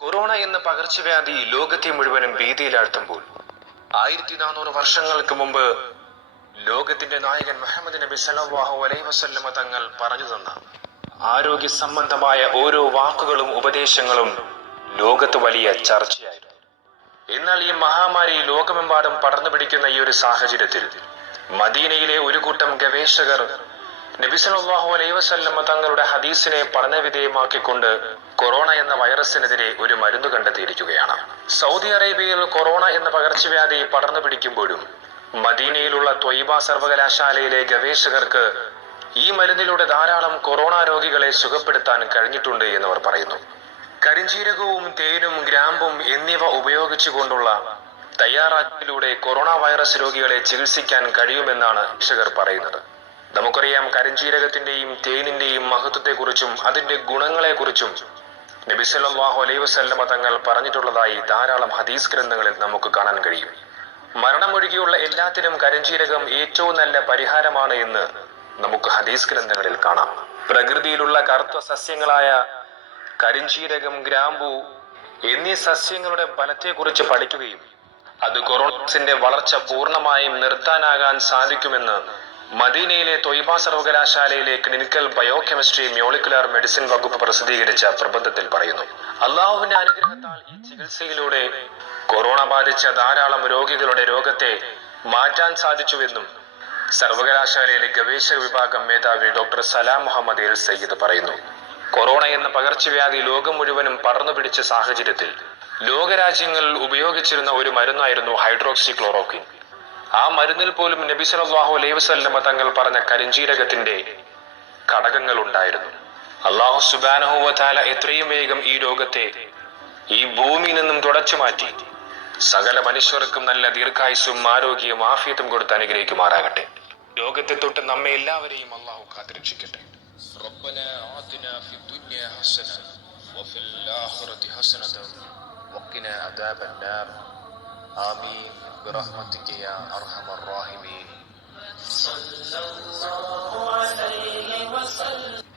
Corona എന്ന പകർച്ചവ്യാധി ലോകത്തെ മുഴുവനും ഭീതിയിലാഴ്ത്തുമ്പോൾ 1400 വർഷങ്ങൾക്ക് മുമ്പ് ലോകത്തിന്റെ നായകൻ മുഹമ്മദ് നബി സല്ലല്ലാഹു അലൈഹി വസല്ലമ തങ്ങൾ പറഞ്ഞു തന്ന ആരോഗ്യ സംബന്ധമായ ഓരോ വാക്കുകളും ഉപദേശങ്ങളും ലോകത്ത് വലിയ ചർച്ചയായിരുന്നു. എന്നാൽ ഈ മഹാമാരി ലോകമെമ്പാടും പടർന്നു പിടിക്കുന്ന ഈ ഒരു സാഹചര്യത്തിൽ മദീനയിലെ ഒരു കൂട്ടം ഗവേഷകർ നബി സല്ലല്ലാഹു അലൈഹി വസല്ലമ തങ്ങളുടെ ഹദീസിനെ പഠനവിധേയമാക്കിക്കൊണ്ട് കൊറോണ എന്ന വൈറസിനെതിരെ ഒരു മരുന്ന് കണ്ടെത്തിയിരിക്കുകയാണ്. സൗദി അറേബ്യയിൽ കൊറോണ എന്ന പകർച്ചവ്യാധി പടർന്നു പിടിക്കുമ്പോഴും മദീനയിലുള്ള ത്വയ്ബ സർവകലാശാലയിലെ ഗവേഷകർക്ക് ഈ മരുന്നിലൂടെ ധാരാളം കൊറോണ രോഗികളെ സുഖപ്പെടുത്താൻ കഴിഞ്ഞിട്ടുണ്ട് എന്നവർ പറയുന്നു. കരിഞ്ജീരകവും തേനും ഗ്രാമ്പും എന്നിവ ഉപയോഗിച്ചുകൊണ്ടുള്ള തയ്യാറാക്കലിലൂടെ കൊറോണ വൈറസ് രോഗികളെ ചികിത്സിക്കാൻ കഴിയുമെന്നാണ് ഗവേഷകർ പറയുന്നത്. നമുക്കറിയാം, കരിഞ്ജീരകത്തിന്റെയും തേനിന്റെയും മഹത്വത്തെക്കുറിച്ചും അതിന്റെ ഗുണങ്ങളെക്കുറിച്ചും നബി സല്ലല്ലാഹു അലൈഹി വസല്ലമ തങ്ങൾ പറഞ്ഞിട്ടുള്ളതായി ധാരാളം ഹദീസ് ഗ്രന്ഥങ്ങളിൽ നമുക്ക് കാണാൻ കഴിയും. മരണമൊഴികെയുള്ള എല്ലാത്തിനും കരിഞ്ജീരകം ഏറ്റവും നല്ല പരിഹാരമാണ് എന്ന് നമുക്ക് ഹദീസ് ഗ്രന്ഥങ്ങളിൽ കാണാം. പ്രകൃതിയിലുള്ള കറുത്ത സസ്യങ്ങളായ കരിഞ്ജീരകം, ഗ്രാമ്പു എന്നീ സസ്യങ്ങളുടെ ഫലത്തെക്കുറിച്ച് പഠിക്കുകയും അത് കൊറോണയുടെ വളർച്ച പൂർണ്ണമായും നിർത്താനാകാൻ സാധിക്കുമെന്ന് മദീനയിലെ ത്വയ്ബ സർവകലാശാലയിലെ ക്ലിനിക്കൽ ബയോകെമിസ്ട്രി മോളിക്കുലാർ മെഡിസിൻ വകുപ്പ് പ്രസിദ്ധീകരിച്ച പ്രബന്ധത്തിൽ പറയുന്നു. അള്ളാഹുവിന്റെ അനുഗ്രഹത്താൽ ഈ ചികിത്സയിലൂടെ കൊറോണ ബാധിച്ച ധാരാളം രോഗികളുടെ രോഗത്തെ മാറ്റാൻ സാധിച്ചുവെന്നും സർവകലാശാലയിലെ ഗവേഷക വിഭാഗം മേധാവി ഡോക്ടർ സലാം മുഹമ്മദ് എൽ സയ്യിദ് പറയുന്നു. കൊറോണ എന്ന പകർച്ചവ്യാധി ലോകം മുഴുവനും പടർന്നു പിടിച്ച സാഹചര്യത്തിൽ ലോകരാജ്യങ്ങൾ ഉപയോഗിച്ചിരുന്ന ഒരു മരുന്നായിരുന്നു ഹൈഡ്രോക്സി ക്ലോറോക്വിൻ. ആ മരുന്നിൽ പോലും നബി സല്ലല്ലാഹു അലൈഹി വസല്ലമ തങ്ങൾ പറഞ്ഞ കരിഞ്ജീരകത്തിന്റെ ഘടകങ്ങൾ ഉണ്ടായിരുന്നു. അല്ലാഹു സുബ്ഹാനഹു വ തആല എത്രയും വേഗം ഈ രോഗത്തെ ഈ ഭൂമിയിൽ നിന്നും തുടച്ചു മാറ്റി സകല മനുഷ്യർക്കും നല്ല ദീർഘായുസ്സും ആരോഗ്യവും ആഫിയത്തും കൊടുത്ത് അനുഗ്രഹിക്കുമാറാകട്ടെ. രോഗത്തെ തൊട്ട് നമ്മെ എല്ലാവരെയും അല്ലാഹു കാത്തുരക്ഷിക്കട്ടെ. റബ്ബനാ ആതിനാ ഫിദ്ദുനിയ ഹസന വഫിൽ ആഖിറതി ഹസനത വഖിനാ അദാബന്നാർ. ആമീൻ برحمتك يا أرحم الراحمين. صلى الله عليه وسلم.